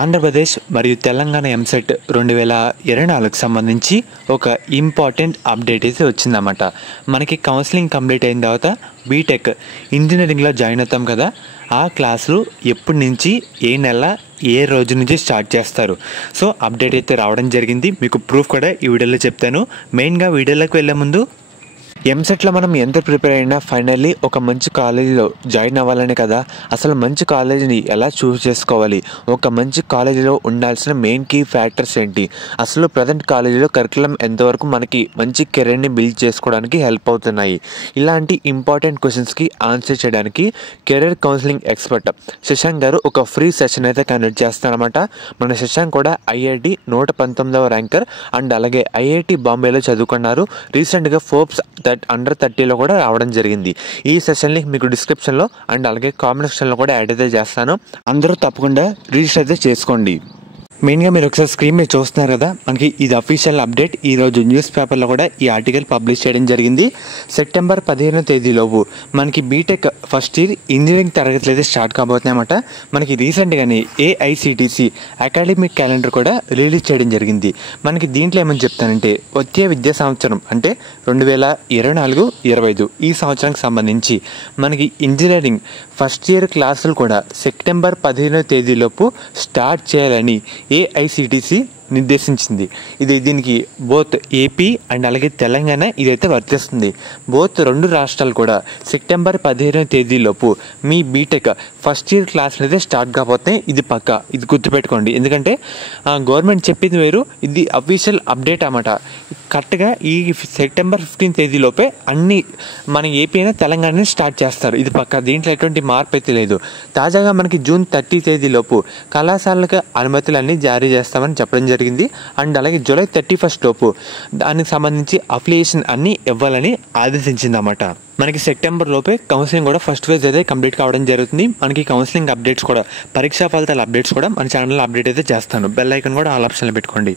ఆంధ్రప్రదేశ్ మరియు తెలంగాణ ఎంసెట్ 2024కి సంబంధించి ఒక ఇంపార్టెంట్ అప్డేట్ అయితే వచ్చిందన్నమాట. మనకి కౌన్సిలింగ్ కంప్లీట్ అయిన తర్వాత బీటెక్ ఇంజనీరింగ్లో జాయిన్ అవుతాం కదా, ఆ క్లాసులు ఎప్పటి నుంచి, ఏ నెల, ఏ రోజు నుంచి స్టార్ట్ చేస్తారు. సో అప్డేట్ అయితే రావడం జరిగింది. మీకు ప్రూఫ్ కూడా ఈ వీడియోలో చెప్తాను. మెయిన్గా వీడియోలోకి వెళ్ళే ముందు, ఎంసెట్లో మనం ఎంత ప్రిపేర్ అయినా ఫైనల్లీ ఒక మంచి కాలేజీలో జాయిన్ అవ్వాలని కదా. అసలు మంచి కాలేజీని ఎలా చూస్ చేసుకోవాలి, ఒక మంచి కాలేజీలో ఉండాల్సిన మెయిన్ కీ ఫ్యాక్టర్స్ ఏంటి, అసలు ప్రజెంట్ కాలేజీలో కరికులం ఎంతవరకు మనకి మంచి కెరీర్ని బిల్డ్ చేసుకోవడానికి హెల్ప్ అవుతున్నాయి, ఇలాంటి ఇంపార్టెంట్ క్వశ్చన్స్కి ఆన్సర్ చేయడానికి కెరీర్ కౌన్సిలింగ్ ఎక్స్పర్ట్ శశాంక్ గారు ఒక ఫ్రీ సెషన్ అయితే కండక్ట్ చేస్తారన్నమాట. మన శశాంక్ కూడా ఐఐటి 119వ ర్యాంకర్ అండ్ అలాగే ఐఐటి బాంబేలో చదువుకున్నారు. రీసెంట్గా ఫోర్బ్స్ అండర్ 30లో కూడా రావడం జరిగింది. ఈ సెషన్ లింక్ మీకు డిస్క్రిప్షన్లో అండ్ అలాగే కామెంట్ సెక్షన్లో కూడా యాడ్ అయితే చేస్తాను. అందరూ తప్పకుండా రిజిస్టర్ అయితే చేసుకోండి. మెయిన్గా మీరు ఒకసారి స్క్రీన్ మీద చూస్తున్నారు కదా, మనకి ఇది అఫీషియల్ అప్డేట్. ఈరోజు న్యూస్ పేపర్లో కూడా ఈ ఆర్టికల్ పబ్లిష్ చేయడం జరిగింది. సెప్టెంబర్ 15వ తేదీలోపు మనకి బీటెక్ ఫస్ట్ ఇయర్ ఇంజనీరింగ్ తరగతులు అయితే స్టార్ట్ కాబోతున్నాయన్నమాట. మనకి రీసెంట్గానే ఏఐసిటిసి అకాడమిక్ క్యాలెండర్ కూడా రిలీజ్ చేయడం జరిగింది. మనకి దీంట్లో ఏమని చెప్తానంటే, వచ్చే విద్యా సంవత్సరం అంటే 2024-25 ఈ సంవత్సరానికి సంబంధించి మనకి ఇంజనీరింగ్ ఫస్ట్ ఇయర్ క్లాసులు కూడా సెప్టెంబర్ 15వ తేదీలోపు స్టార్ట్ చేయాలని ఏఐసిటిసి నిర్దేశించింది. దీనికి బోత్ ఏపీ అండ్ అలాగే తెలంగాణ ఇదైతే వర్తిస్తుంది. బోత్ రెండు రాష్ట్రాలు కూడా సెప్టెంబర్ 15వ తేదీలోపు మీ బీటెక్ ఫస్ట్ ఇయర్ క్లాసులు అయితే స్టార్ట్ కాకపోతే ఇది పక్కా, ఇది గుర్తుపెట్టుకోండి. ఎందుకంటే గవర్నమెంట్ చెప్పింది వేరు, ఇది అఫీషియల్ అప్డేట్ అన్నమాట. కరెక్ట్గా ఈ సెప్టెంబర్ 15వ తేదీలోపే అన్ని మన ఏపీ అయినా తెలంగాణ స్టార్ట్ చేస్తారు, ఇది పక్కా. దీంట్లో ఎటువంటి మార్పు అయితే లేదు. తాజాగా మనకి జూన్ 30 తేదీలోపు కళాశాలకు అనుమతులన్నీ జారీ చేస్తామని చెప్పడం జరిగింది. అండ్ అలాగే జూలై 31 లోపు దానికి సంబంధించి అప్లికేషన్ అన్నీ ఇవ్వాలని ఆదేశించింది అన్నమాట. మనకి సెప్టెంబర్ లోపే కౌన్సిలింగ్ కూడా ఫస్ట్ ఫేజ్ అయితే కంప్లీట్ కావడం జరుగుతుంది. మనకి కౌన్సిలింగ్ అప్డేట్స్ కూడా, పరీక్షా ఫలితాల అప్డేట్స్ కూడా మన ఛానల్లో అప్డేట్ అయితే చేస్తాను. బెల్ ఐకాన్ కూడా ఆల్ ఆప్షన్లో పెట్టుకోండి.